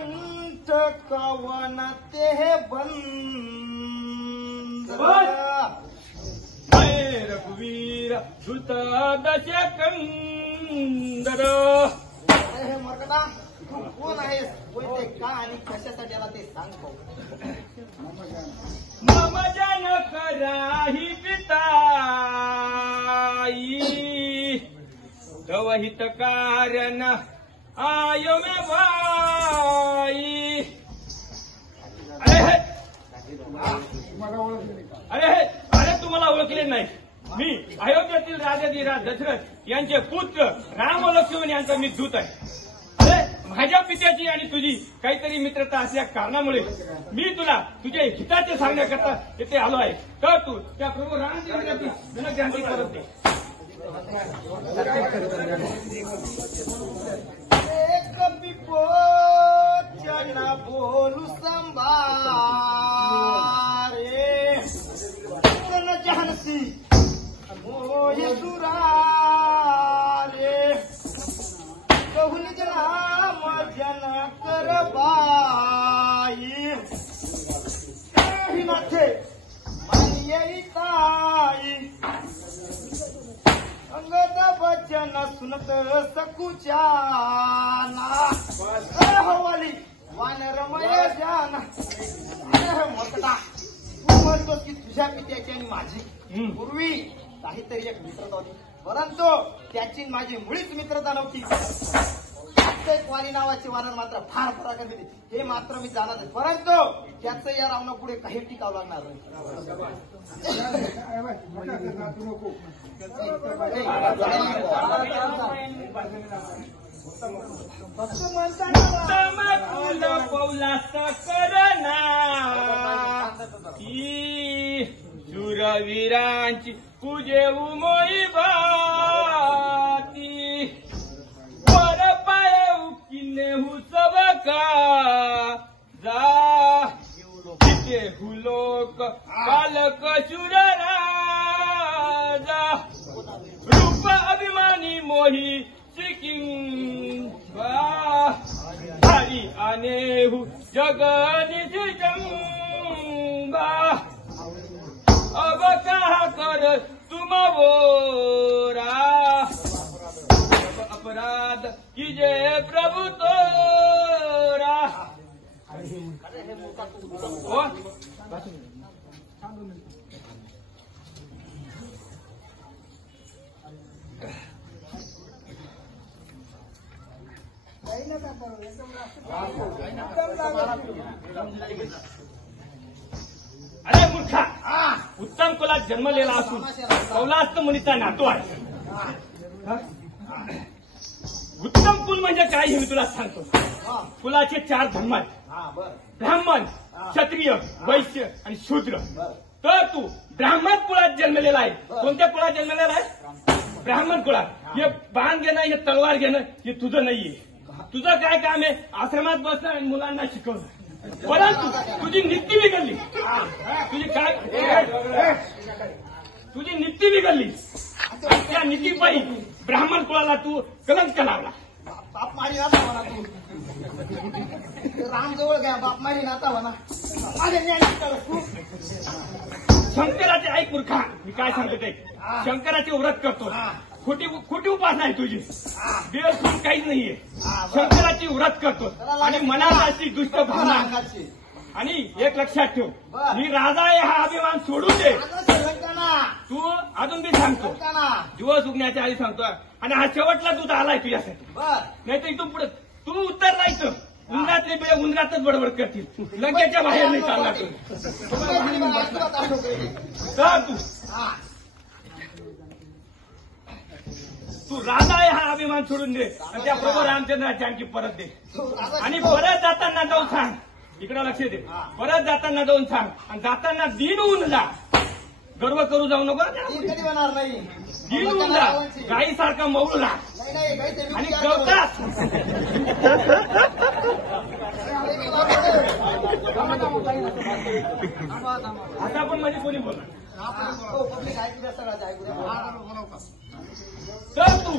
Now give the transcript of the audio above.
कंठ कवन ते बंद रघुवीर धृत दशकंदर. हे मर्कटा तू कोण आहेस बोलते का आणि कशासाठी आला ते सांग भाऊ. मम जन कराही पिताई तव हित कारण आयो मे बाई. अरे तुम्हाला ओळखले नाही. मी अयोध्येतील राजाधिराज दशरथ यांचे पुत्र राम लक्ष्मण यांचा मी दूत आहे. अरे माझ्या पित्याची आणि तुझी काहीतरी मित्रता असल्या कारणामुळे मी तुला तुझ्या हिताचे सांगण्याकरता येथे आलो आहे. तर तू त्या प्रभू रामचंद्राची जनजागृती करत दे. एक बिपोचन बोलू संभारे जन जानसी मोहे सुरारे कहून नाम जन कर बाई काही नाथे मानिये ताई अंगद वचन सुनत सकुचाना हवाली वानरमय जाना. मोठा तू म्हणतोस की तुझ्या पित्याची आणि माझी पूर्वी काहीतरी एक मित्रता होती, परंतु त्याची माझी मुळीच मित्रता नव्हती. प्रत्येक वाली नावाची वानर मात्र फार फरक होती हे मात्र मी जाणत आहे. परंतु त्याचं या रावणा पुढे काही टिकावं लागणार नाही. पौलास करना ही शूरवीरांची पूजे उमोई बाती वर पाय उकिने हु सबका जा तिथे हुलोक बालक शूर राजा रूप अभिमानी मोही सिकिंबा हरी अनेहु जगनिधि जंबा. अब कहा कर तुम बोरा अपराध कीजे प्रभु तोरा. अरे मूर्खा, उत्तम कुलात जन्मलेला असून कौलास्त मुनीचा नातू आहे. उत्तम कुल म्हणजे काय हे मी तुला सांगतो. कुलाचे 4 धर्म आहेत. ब्राह्मण, क्षत्रिय, वैश्य आणि शूद्र. तर तू ब्राह्मण कुळात जन्मलेला आहे. कोणत्या कुळात जन्मलेला आहे? ब्राह्मण कुळात. हे बाण घेणं, हे तलवार घेणं हे तुझं नाहीये. तुझं काय काम आहे? आश्रमात बसणं आणि मुलांना शिकवणं. परंतु तुझी नीती बिघडली. तुझी नीती बिघडली. त्या नीतीपायी ब्राह्मण कुळाला तू कलंक लावला. बाप मारी नाता म्हणा तू. राम जवळ घ्या बाप मारी नाता म्हणा. शंकराचे ऐक मूर्खा, मी काय सांगतो ते. शंकराचे व्रत करतो. खोटी उपासना आहे तुझी. देव सुख काहीच नाहीये. शंकराची व्रत करतो आणि मनात अशी दुष्ट भावना. आणि एक लक्षात ठेव, मी राजा आहे हा अभिमान सोडून दे. तू अजून बी सांगतो, दिवस उगण्याच्या आधी सांगतो. आणि हा शेवटला दूध आलाय तुझ्यासाठी. नाही तर इथून पुढे तू उत्तर नाहीचं. उंदरातले बिळे उंदरातच बडबड करतील. लंकेच्या बाहेर नाही चालणार तू. तू राजा आहे हा अभिमान सोडून दे आणि त्या प्रभू रामचंद्राची आणखी परत दे. आणि परत जाताना जाऊन सांग, इकडे लक्ष दे. परत जाताना जाऊन सांग आणि जाताना दिन होऊन जा. गर्व करू जाऊ नको. कधी होणार नाही. दिन होऊन जा. गाईसारखा मऊळला आणि गवतात. आता पण माझी कोणी बोला. पब्लिक ऐकू द्या, सगळ्याच ऐकू द्या. तर तू